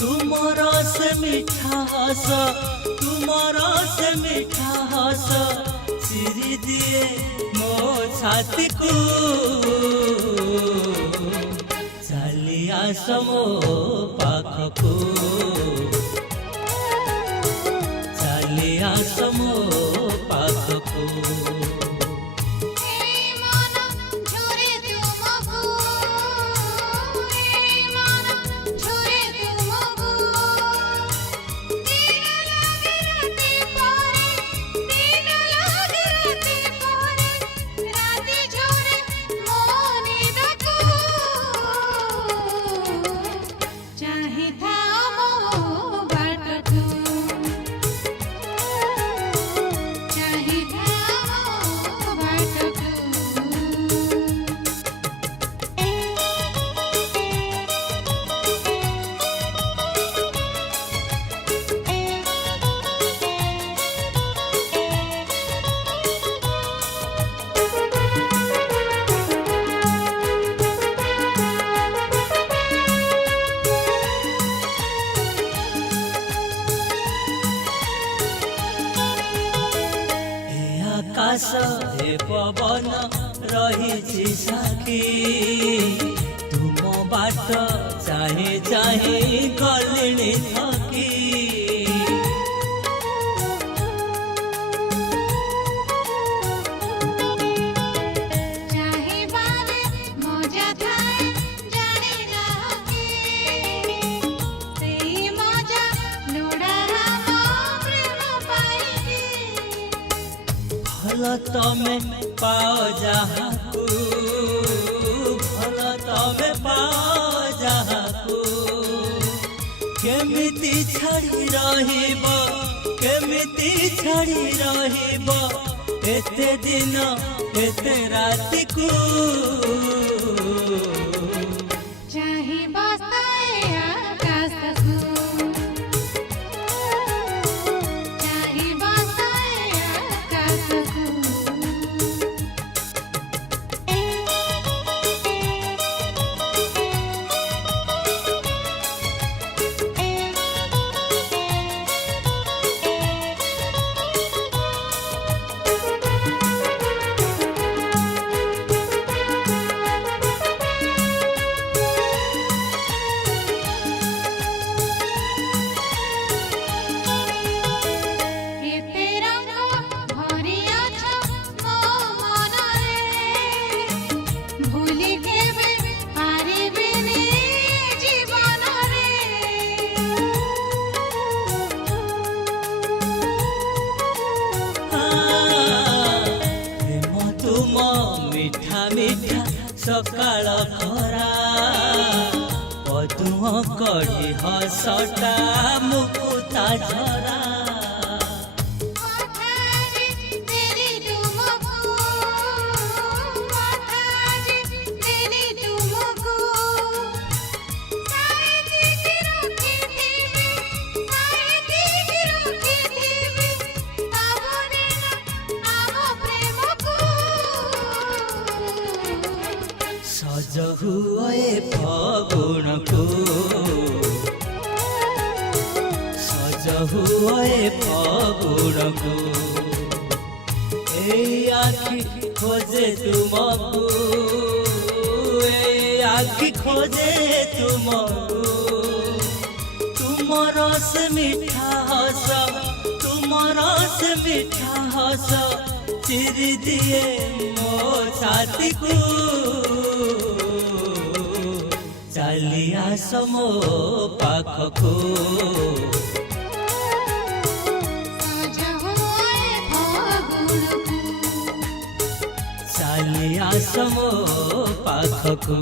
तुमर से मीठा हस तुमर से मीठा हस चिरी दिए मो छाती को चली आस मो पाखको चली आस मो पाखको आकाश हे पवन रही साखी तुम बाट चाहे चाहे गलिणी थकी भल तमे पाओ जहाकू भल तमे पाओ जहाकू केमिति छाड़ी रहिब केमिति छाड़ी रहिब एते दिन एते राति को चाहे बसाए आकाश को चाहे बसाए आकाश को मीठा मीठा सकाळ खरा पदुह कढ़ी हसटा मुकुता झरा सज हुए फगुण को सज हुए फगुण को ए आखि खोजे तुमको ए आखि खोजे तुमको तुम रस मीठा हस तुम रस मीठा हस चिरी दिए मो छाती को चली आस मो पाखको चली आस मो पाखको।